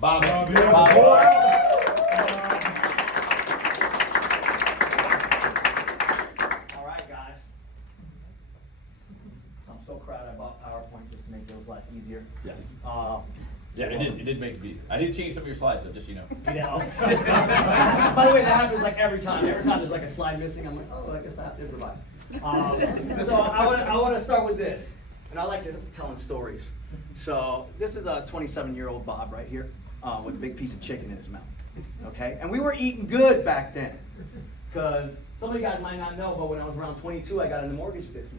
Bob. All right, guys. I'm so proud I bought PowerPoint just to make Bill's life easier. Yes. Yeah, it did make me. I did change some of your slides, though, just so you know. By the way, that happens like every time. Every time there's like a slide missing, I'm like, oh, I guess I have to improvise. So I want to start with this, and I like to telling stories. So this is a 27-year-old Bob right here with a big piece of chicken in his mouth. Okay, and we were eating good back then, because some of you guys might not know, but when I was around 22, I got in the mortgage business,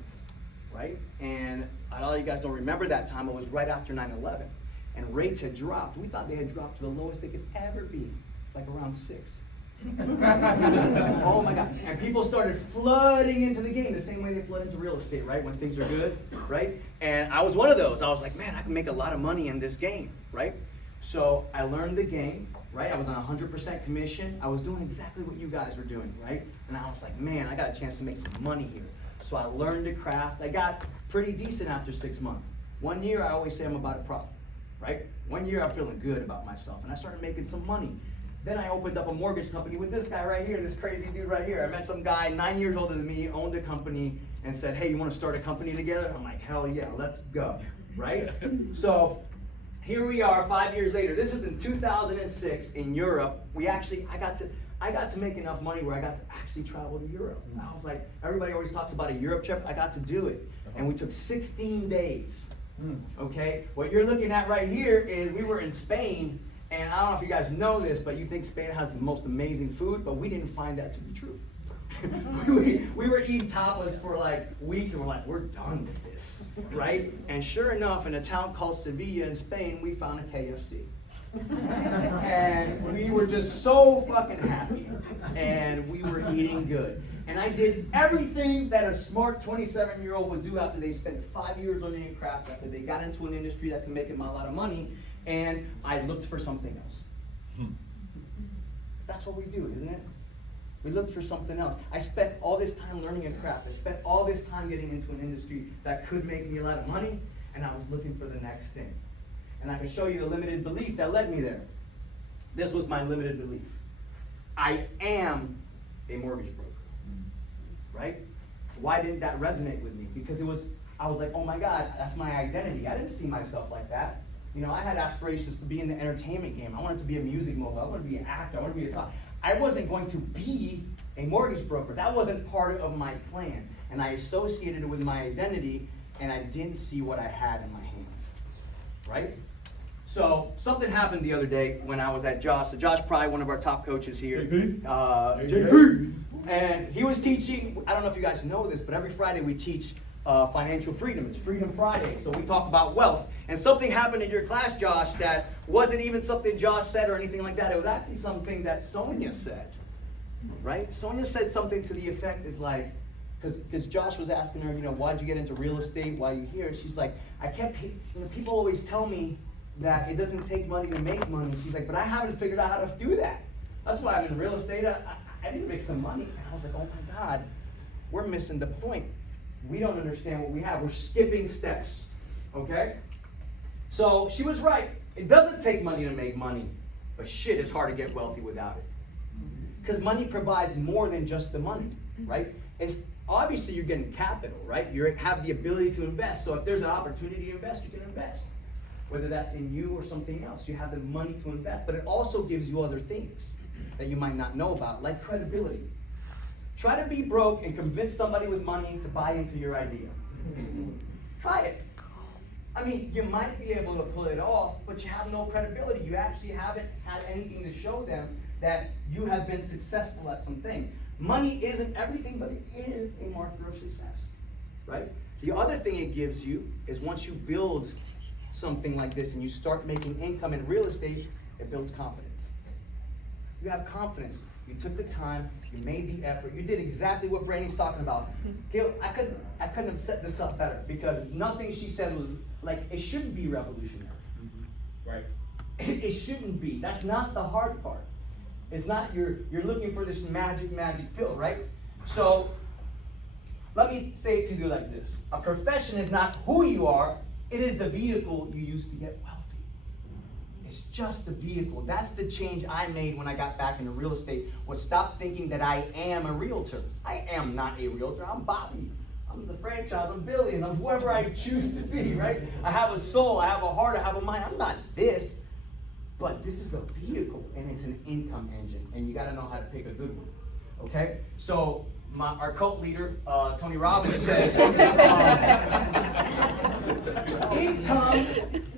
right? And a lot of you guys don't remember that time. It was right after 9/11. And rates had dropped. We thought they had dropped to the lowest they could ever be, like around 6. Oh my God. And people started flooding into the game the same way they flood into real estate, right? When things are good, right? And I was one of those. I was like, man, I can make a lot of money in this game, right? So I learned the game, right? I was on 100% commission. I was doing exactly what you guys were doing, right? And I was like, man, I got a chance to make some money here. So I learned the craft. I got pretty decent after 6 months. 1 year, I always say I'm about a profit. Right? 1 year I'm feeling good about myself, and I started making some money. Then I opened up a mortgage company with this guy right here, this crazy dude right here. I met some guy 9 years older than me, owned a company, and said, hey, you want to start a company together? I'm like, hell yeah, let's go, right? So here we are 5 years later. This is in 2006 in Europe. I got to make enough money where I got to actually travel to Europe. And I was like, everybody always talks about a Europe trip. I got to do it, and we took 16 days. Okay, what you're looking at right here is we were in Spain, and I don't know if you guys know this, but you think Spain has the most amazing food, but we didn't find that to be true. we were eating tapas for like weeks, and we're like, we're done with this, right? And sure enough, in a town called Sevilla in Spain, we found a KFC. And we were just so fucking happy, and we were eating good. And I did everything that a smart 27-year-old would do after they spent 5 years learning a craft, after they got into an industry that can make them a lot of money, and I looked for something else. That's what we do, isn't it? We look for something else. I spent all this time learning a craft. I spent all this time getting into an industry that could make me a lot of money, and I was looking for the next thing. And I can show you the limited belief that led me there. This was my limited belief. I am a mortgage broker, right? Why didn't that resonate with me? Because I was like, oh my God, that's my identity. I didn't see myself like that. You know, I had aspirations to be in the entertainment game. I wanted to be a music mogul. I wanted to be an actor. I wanted to be a star. I wasn't going to be a mortgage broker. That wasn't part of my plan. And I associated it with my identity, and I didn't see what I had in my hands, right? So something happened the other day when I was at Josh. So Josh Pry, one of our top coaches here. JP. And he was teaching, I don't know if you guys know this, but every Friday we teach financial freedom. It's Freedom Friday. So we talk about wealth. And something happened in your class, Josh, that wasn't even something Josh said or anything like that. It was actually something that Sonia said, right? Sonia said something to the effect is like, because Josh was asking her, you know, why'd you get into real estate? Why are you here? She's like, people always tell me that it doesn't take money to make money. She's like, but I haven't figured out how to do that. That's why I'm in real estate. I need to make some money. And I was like, oh my God, we're missing the point. We don't understand what we have. We're skipping steps, okay? So she was right. It doesn't take money to make money, but shit, it's hard to get wealthy without it. Because money provides more than just the money, right? It's obviously you're getting capital, right? You have the ability to invest. So if there's an opportunity to invest, you can invest. Whether that's in you or something else, you have the money to invest, but it also gives you other things that you might not know about, like credibility. Try to be broke and convince somebody with money to buy into your idea. Try it. I mean, you might be able to pull it off, but you have no credibility. You actually haven't had anything to show them that you have been successful at something. Money isn't everything, but it is a marker of success, right? The other thing it gives you is once you build something like this and you start making income in real estate, it builds confidence. You have confidence. You took the time, you made the effort, you did exactly what Brandy's talking about. Gil, I couldn't have set this up better because nothing she said was like, it shouldn't be revolutionary. Right. It shouldn't be. That's not the hard part. It's not you're looking for this magic pill, right? So let me say it to you like this. A profession is not who you are, it is the vehicle you use to get wealthy. It's just a vehicle. That's the change I made when I got back into real estate, was stop thinking that I am a realtor. I am not a realtor. I'm Bobby. I'm the franchise. I'm Billy. And I'm whoever I choose to be, right? I have a soul. I have a heart. I have a mind. I'm not this. But this is a vehicle, and it's an income engine. And you got to know how to pick a good one. Okay? So our cult leader, Tony Robbins, says, income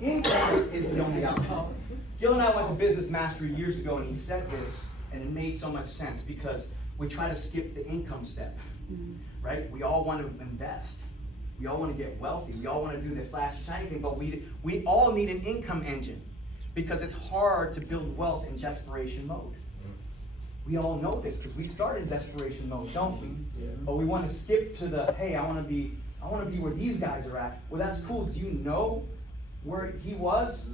is the only outcome. Gil and I went to Business Mastery years ago, and he said this, and it made so much sense because we try to skip the income step, right? We all want to invest. We all want to get wealthy. We all want to do the flashy, shiny thing, but we all need an income engine because it's hard to build wealth in desperation mode. We all know this because we start in desperation mode, don't we? Yeah. But we want to skip to the, hey, I want to be where these guys are at. Well, that's cool. Do you know where he was,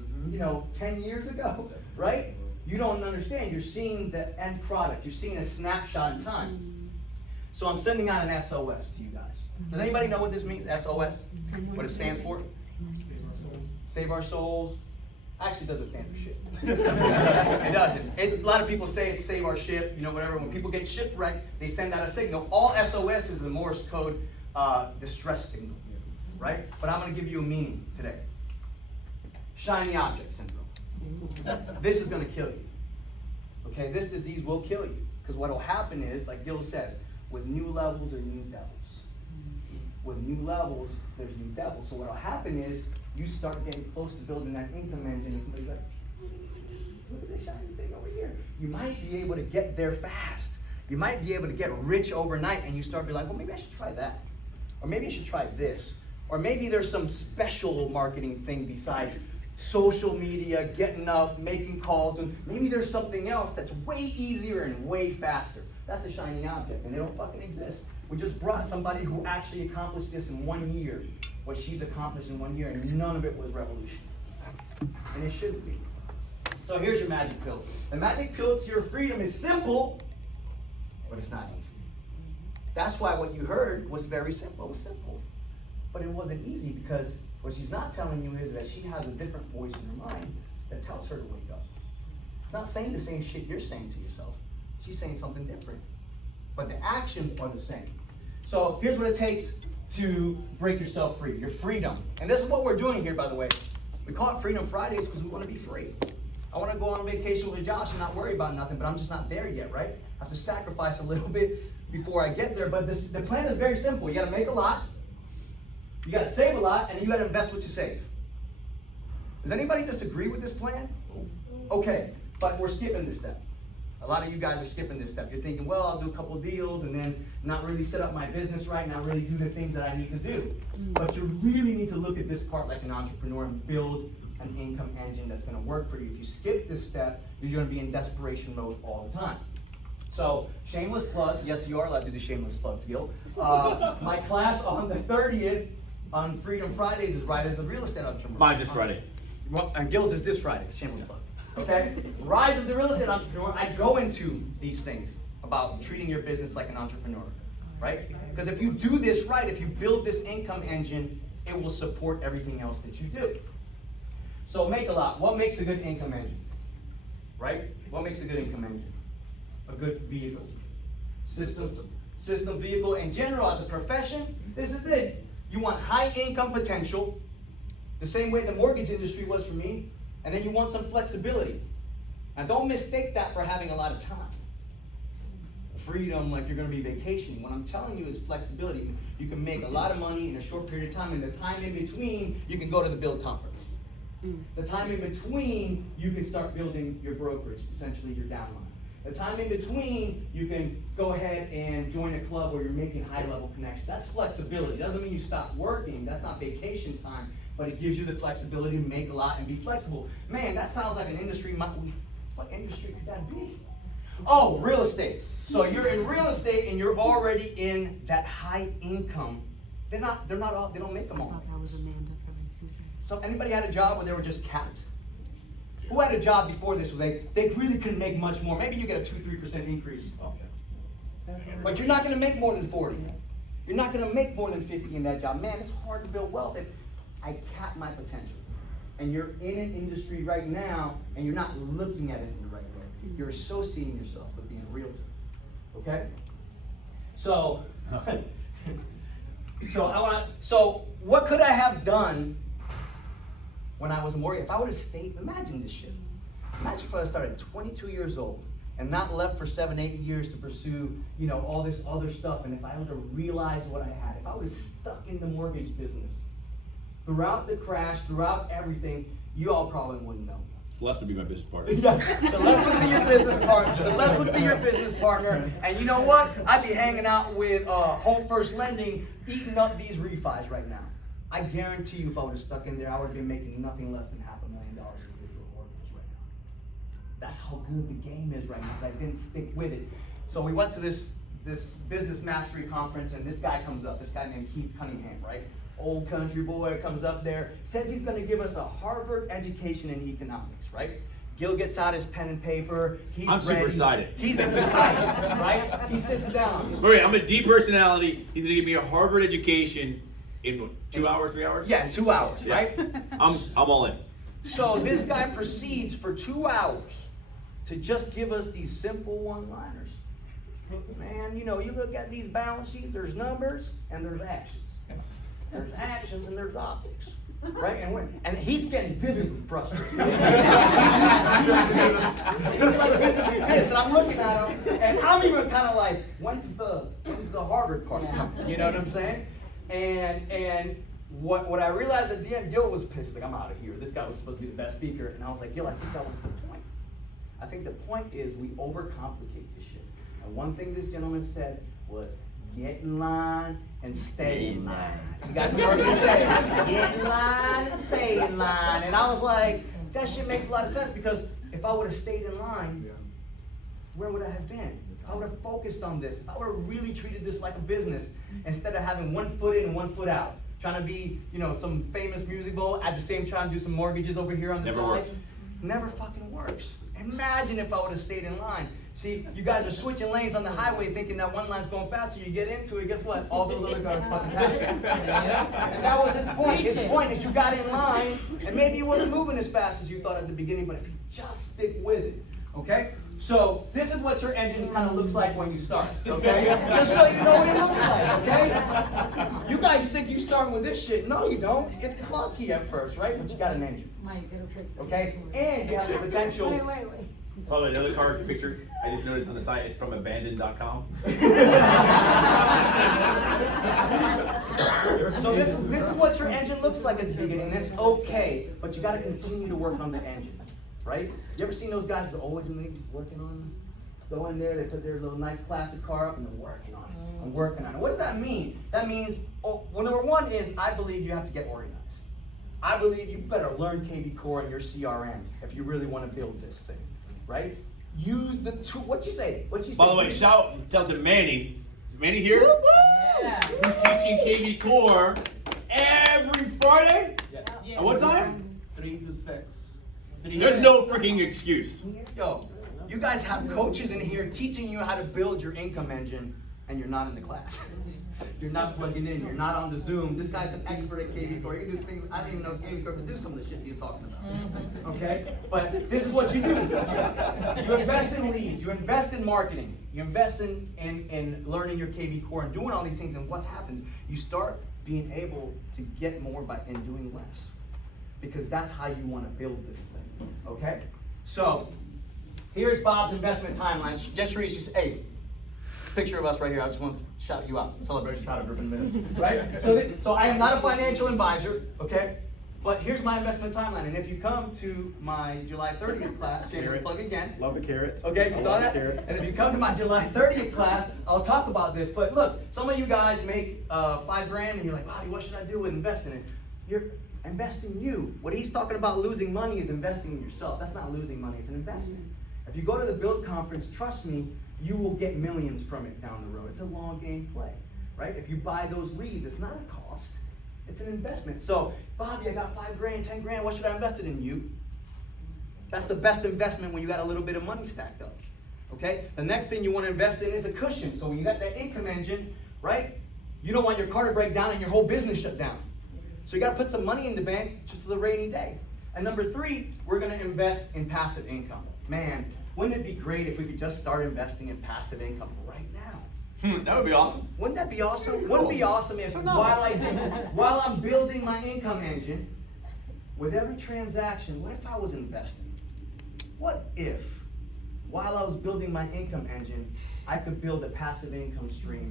10 years ago, right? You don't understand. You're seeing the end product. You're seeing a snapshot in time. So I'm sending out an SOS to you guys. Does anybody know what this means, SOS? What it stands for? Save our souls. Actually, it doesn't stand for shit. It doesn't. A lot of people say it's save our ship, whatever. When people get shipwrecked, they send out a signal. All SOS is a Morse code distress signal, right? But I'm going to give you a meaning today. Shiny object syndrome. This is going to kill you. Okay, this disease will kill you. Because what will happen is, like Gil says, with new levels are new devils. With new levels, there's new devils. So what will happen is, you start getting close to building that income engine, and somebody's like, look at this shiny thing over here. You might be able to get there fast. You might be able to get rich overnight, and you start being like, well, maybe I should try that. Or maybe I should try this. Or maybe there's some special marketing thing besides social media, getting up, making calls, and maybe there's something else that's way easier and way faster. That's a shiny object, and they don't fucking exist. We just brought somebody who actually accomplished this in 1 year. What she's accomplished in 1 year, and none of it was revolution. And it shouldn't be. So here's your magic pill. The magic pill to your freedom is simple, but it's not easy. That's why what you heard was very simple. It was simple. But it wasn't easy because what she's not telling you is that she has a different voice in her mind that tells her to wake up. She's not saying the same shit you're saying to yourself. She's saying something different. But the actions are the same. So here's what it takes to break yourself free, your freedom. And this is what we're doing here, by the way. We call it Freedom Fridays because we want to be free. I want to go on vacation with Josh and not worry about nothing, but I'm just not there yet, right? I have to sacrifice a little bit before I get there. But the plan is very simple. You got to make a lot, you got to save a lot, and then you got to invest what you save. Does anybody disagree with this plan? Okay, but we're skipping this step. A lot of you guys are skipping this step. You're thinking, well, I'll do a couple of deals and then not really set up my business right, not really do the things that I need to do. But you really need to look at this part like an entrepreneur and build an income engine that's going to work for you. If you skip this step, you're going to be in desperation mode all the time. So, shameless plug. Yes, you are allowed to do shameless plugs, Gil. My class on the 30th on Freedom Fridays is right as the real estate entrepreneur. Mine's this Friday. And Gil's is this Friday. Shameless plug. Okay? Rise of the real estate entrepreneur. I go into these things about treating your business like an entrepreneur, right? Because if you do this right, if you build this income engine, it will support everything else that you do. So make a lot. What makes a good income engine? Right? What makes a good income engine? A good vehicle. System, vehicle. In general, as a profession, this is it. You want high income potential, the same way the mortgage industry was for me. And then you want some flexibility. Now don't mistake that for having a lot of time. Freedom, like you're going to be vacationing. What I'm telling you is flexibility. You can make a lot of money in a short period of time, and the time in between, you can go to the Build Conference. The time in between, you can start building your brokerage, essentially your downline. The time in between, you can go ahead and join a club where you're making high-level connections. That's flexibility. Doesn't mean you stop working. That's not vacation time. But it gives you the flexibility to make a lot and be flexible. Man, that sounds like an industry. What industry could that be? Oh, real estate. So you're in real estate and you're already in that high income. They don't make them all. I thought that was Amanda from Susan. So anybody had a job where they were just capped? Who had a job before this where they really couldn't make much more? Maybe you get a 2-3% increase. But you're not going to make more than 40. You're not going to make more than 50 in that job. Man, it's hard to build wealth if I cap my potential. and you're in an industry right now and you're not looking at it in the right way. You're associating yourself with being a realtor. Okay? So, so what could I have done when I was a mortgage? If I would have stayed, imagine this shit. Imagine if I started 22 years old and not left for 7, 8 years to pursue, you know, all this other stuff. And if I would have realized what I had, if I would have stuck in the mortgage business throughout the crash, throughout everything, you all probably wouldn't know. Celeste would be my business partner. Yeah, Celeste would be your business partner. Celeste would be your business partner. And you know what? I'd be hanging out with Home First Lending, eating up these refis right now. I guarantee you, if I would have stuck in there, I would have been making nothing less than $500,000 a year for mortgages right now. That's how good the game is right now. I didn't stick with it. So we went to this business mastery conference, and this guy comes up. This guy named Keith Cunningham, right? Old country boy comes up there, says he's going to give us a Harvard education in economics, right? Gil gets out his pen and paper. I'm super excited. He's excited, right? He sits down. Wait, I'm a D personality. He's gonna give me a Harvard education in what, 2 hours, 3 hours? Yeah, 2 hours, Yeah. right? I'm all in. So this guy proceeds for 2 hours to just give us these simple one-liners. Man, you know, you look at these balance sheets, there's numbers and there's actions. There's actions and there's optics, right? And he's getting visibly frustrated. He's like visibly pissed, and I'm looking at him, and I'm even kind of like, when's the Harvard part coming? You know what I'm saying? And what I realized at the end, Gil was pissed. Like, I'm out of here. This guy was supposed to be the best speaker, and I was like, Gil, I think that was the point. I think the point is we overcomplicate this shit. And one thing this gentleman said was, get in line and stay in line. You guys heard me say, get in line and stay in line. And I was like, that shit makes a lot of sense, because if I would have stayed in line, where would I have been? If I would have focused on this, if I would have really treated this like a business, instead of having 1 foot in and 1 foot out, trying to be, you know, some famous music bowl, at the same time do some mortgages over here on the Never side. works. Never fucking works. Imagine if I would have stayed in line. See, you guys are switching lanes on the highway thinking that one line's going faster. You get into it, guess what? All those other cars fucking pass you. And that was his point. His point is you got in line, and maybe you wasn't moving as fast as you thought at the beginning, but if you just stick with it, okay? So this is what your engine kind of looks like when you start, okay? Just so you know what it looks like, okay? You guys think you starting with this shit. No, you don't. It's clunky at first, right? But you got an engine, okay? And you have the potential. Wait. By the way, the other car picture I just noticed on the site is from abandoned.com. So this is what your engine looks like at the beginning, and it's okay, but you got to continue to work on the engine, right? You ever seen those guys that are always in the working on it? Go in there, they put their little nice classic car up, and they're working on it. I'm working on it. What does that mean? That means, well, number one is I believe you have to get organized. I believe you better learn KV Core and your CRM if you really want to build this thing, right? Use the tool. What'd you say? By the way, shout out to Manny. Is Manny here? Yeah. Who's teaching KV Core every Friday? Yeah. At what time? 3 to 6. There's no freaking excuse. Yo, you guys have coaches in here teaching you how to build your income engine, and you're not in the class. You're not plugging in. You're not on the Zoom. This guy's an expert at KV Core. He can do things I didn't even know KV Core could do some of the shit he's talking about. Okay? But this is what you do. You invest in leads. You invest in marketing. You invest in learning your KV Core and doing all these things. And what happens? You start being able to get more in doing less. Because that's how you want to build this thing. Okay? So, here's Bob's investment timeline. Just Reese, you say, hey, picture of us right here. I just want to shout you out. Celebration title group in a minute. Right? So I am not a financial advisor, okay? But here's my investment timeline. And if you come to my July 30th class, shameless plug again. Love the carrot. Okay, you I saw love that? the carrot. And if you come to my July 30th class, I'll talk about this. But look, some of you guys make $5,000 and you're like, Bobby, what should I do with investing in? You're investing in you. What he's talking about losing money is investing in yourself. That's not losing money, it's an investment. If you go to the Build Conference, trust me, you will get millions from it down the road. It's a long game play, right? If you buy those leads, it's not a cost, it's an investment. So, Bobby, I got $5,000, $10,000, what should I invest it in? You. That's the best investment when you got a little bit of money stacked up, okay? The next thing you want to invest in is a cushion. So when you got that income engine, right? You don't want your car to break down and your whole business shut down. So you got to put some money in the bank just for the rainy day. And number 3, we're gonna invest in passive income. Man, wouldn't it be great if we could just start investing in passive income right now? That would be awesome. Wouldn't that be awesome? Wouldn't it be awesome if while I'm building my income engine, with every transaction, what if I was investing? What if, while I was building my income engine, I could build a passive income stream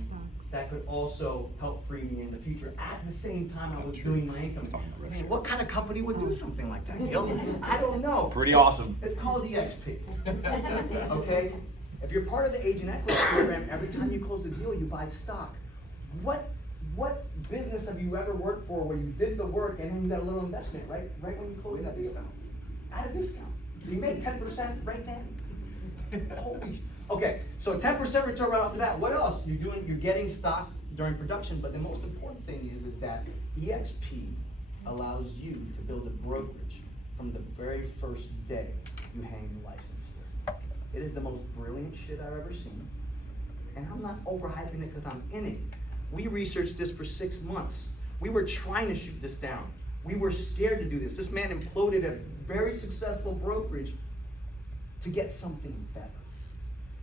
that could also help free me in the future at the same time I was doing my income. Man, what kind of company would do something like that, Gil? I don't know. Pretty awesome. It's called EXP. Okay? If you're part of the agent equity program, every time you close a deal, you buy stock. What business have you ever worked for where you did the work and then you got a little investment right when you close that discount? At a discount. So you made 10% right then. Holy. Okay, so 10% return right off the bat. What else? You're getting stock during production, but the most important thing is that EXP allows you to build a brokerage from the very first day you hang your license here. It is the most brilliant shit I've ever seen. And I'm not overhyping it because I'm in it. We researched this for 6 months. We were trying to shoot this down. We were scared to do this. This man imploded a very successful brokerage to get something better.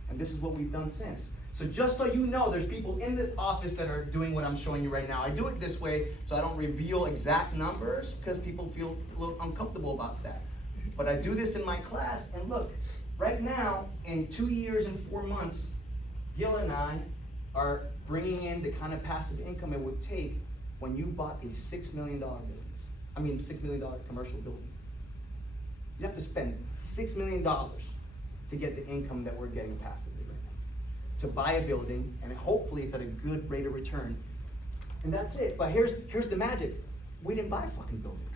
And this is what we've done since. So just so you know, there's people in this office that are doing what I'm showing you right now. I do it this way so I don't reveal exact numbers because people feel a little uncomfortable about that. But I do this in my class, and look, right now, in 2 years and 4 months, Gil and I are bringing in the kind of passive income it would take when you bought a $6 million business. I mean, $6 million commercial building. You have to spend $6 million to get the income that we're getting passively right now. To buy a building, and hopefully it's at a good rate of return. And that's it. But here's the magic. We didn't buy a fucking building.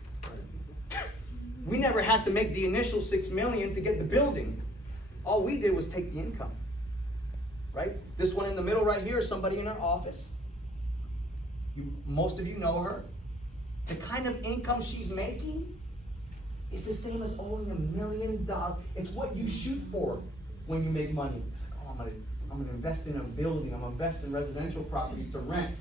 We never had to make the initial $6 million to get the building. All we did was take the income. Right? This one in the middle right here is somebody in our office. Most of you know her. The kind of income she's making is the same as owning $1 million. It's what you shoot for when you make money. It's like, oh, I'm gonna invest in a building. I'm gonna invest in residential properties to rent.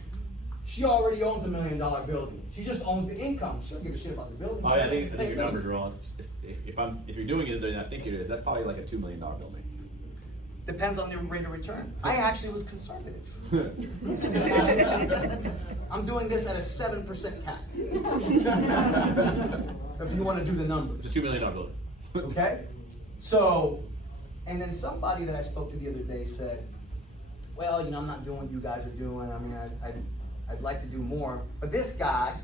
She already owns $1 million building. She just owns the income. She don't give a shit about the building. Oh, yeah, I think your numbers are wrong. If you're doing it, then I think it is. That's probably like a $2 million building. Depends on the rate of return. I actually was conservative. I'm doing this at a 7% cap. If you want to do the numbers. It's a $2 million building. Okay? So, and then somebody that I spoke to the other day said, well, I'm not doing what you guys are doing. I mean, I'd like to do more. But this guy,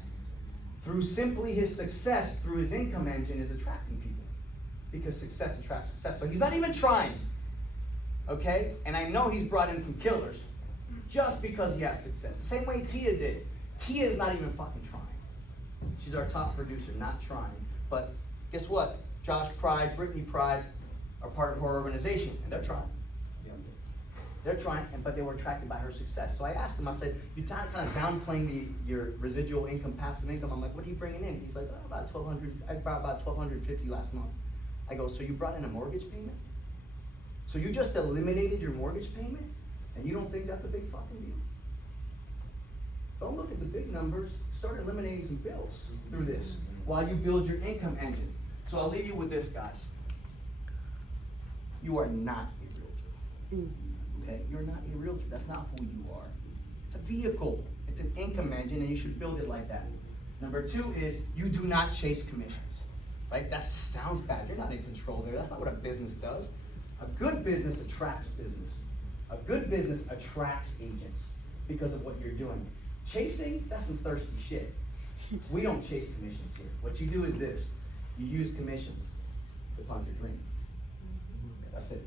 through simply his success, through his income engine, is attracting people. Because success attracts success. So he's not even trying. Okay? And I know he's brought in some killers just because he has success. The same way Tia did. Tia is not even fucking trying. She's our top producer, not trying. But guess what? Josh Pride, Brittany Pride are part of her organization, and they're trying. They're trying, but they were attracted by her success. So I asked him, I said, you're kind of downplaying your residual income, passive income. I'm like, what are you bringing in? He's like, oh, about $1,200. I brought about $1,250 last month. I go, so you brought in a mortgage payment? So you just eliminated your mortgage payment, and you don't think that's a big fucking deal? Don't look at the big numbers. Start eliminating some bills through this while you build your income engine. So I'll leave you with this, guys. You are not a realtor. Okay? You're not a realtor. That's not who you are. It's a vehicle. It's an income engine, and you should build it like that. Number 2 is you do not chase commissions. Right? That sounds bad. You're not in control there. That's not what a business does. A good business attracts business. A good business attracts agents because of what you're doing. Chasing, that's some thirsty shit. We don't chase commissions here. What you do is this. You use commissions to fund your dream. That's it.